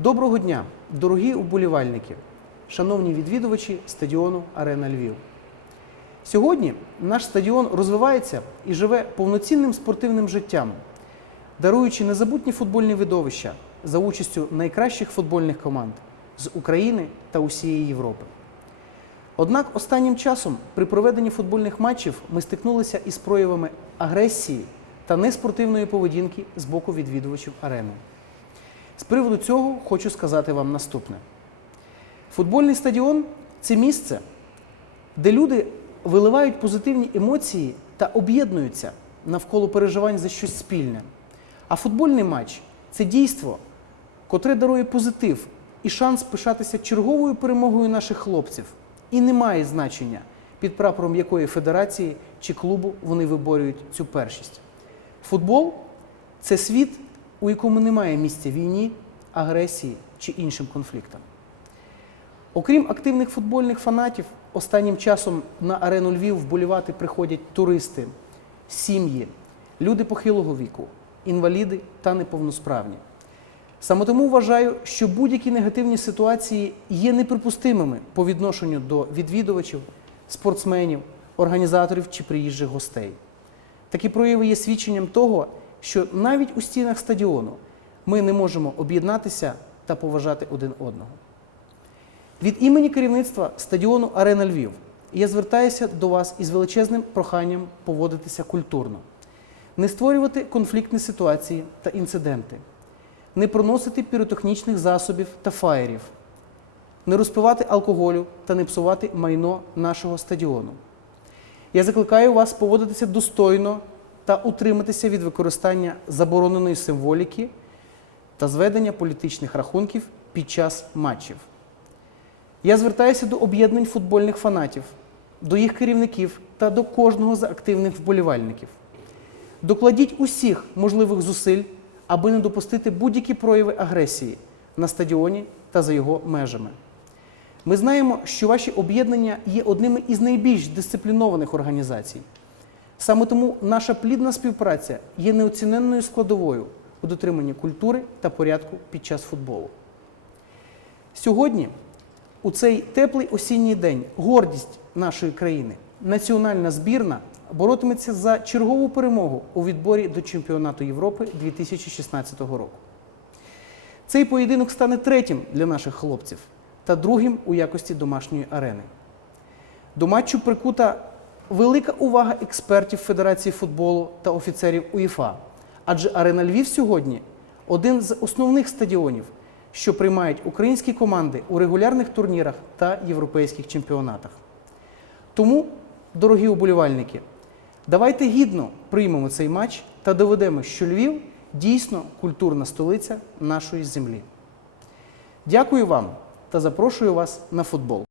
Доброго дня, дорогі уболівальники, шановні відвідувачі стадіону Арена Львів. Сьогодні наш стадіон розвивається і живе повноцінним спортивним життям, даруючи незабутні футбольні видовища за участю найкращих футбольних команд з України та усієї Європи. Однак останнім часом при проведенні футбольних матчів ми стикнулися із проявами агресії та неспортивної поведінки з боку відвідувачів арени. З приводу цього хочу сказати вам наступне: футбольний стадіон це місце, де люди виливають позитивні емоції та об'єднуються навколо переживань за щось спільне. А футбольний матч це дійство, котре дарує позитив і шанс пишатися черговою перемогою наших хлопців. І не має значення, під прапором якої федерації чи клубу вони виборюють цю першість. Футбол це світ, у якому немає місця війні, агресії чи іншим конфліктам. Окрім активних футбольних фанатів, останнім часом на арену Львів вболівати приходять туристи, сім'ї, люди похилого віку, інваліди та неповносправні. Саме тому вважаю, що будь-які негативні ситуації є неприпустимими по відношенню до відвідувачів, спортсменів, організаторів чи приїжджих гостей. Такі прояви є свідченням того, що навіть у стінах стадіону ми не можемо об'єднатися та поважати один одного. Від імені керівництва стадіону Арена Львів я звертаюся до вас із величезним проханням поводитися культурно, не створювати конфліктні ситуації та інциденти, не проносити піротехнічних засобів та фаєрів, не розпивати алкоголю та не псувати майно нашого стадіону. Я закликаю вас поводитися достойно та утриматися від використання забороненої символіки та зведення політичних рахунків під час матчів. Я звертаюся до об'єднань футбольних фанатів, до їх керівників та до кожного з активних вболівальників. Докладіть усіх можливих зусиль, аби не допустити будь-які прояви агресії на стадіоні та за його межами. Ми знаємо, що ваші об'єднання є одними із найбільш дисциплінованих організацій. Саме тому наша плідна співпраця є неоціненною складовою у дотриманні культури та порядку під час футболу. Сьогодні, у цей теплий осінній день, гордість нашої країни, національна збірна боротиметься за чергову перемогу у відборі до чемпіонату Європи 2016 року. Цей поєдинок стане третім для наших хлопців та другим у якості домашньої арени. До матчу прикута велика увага експертів Федерації футболу та офіцерів УЄФА, адже арена Львів сьогодні один з основних стадіонів, що приймають українські команди у регулярних турнірах та європейських чемпіонатах. Тому, дорогі уболівальники, давайте гідно приймемо цей матч та доведемо, що Львів дійсно культурна столиця нашої землі. Дякую вам та запрошую вас на футбол.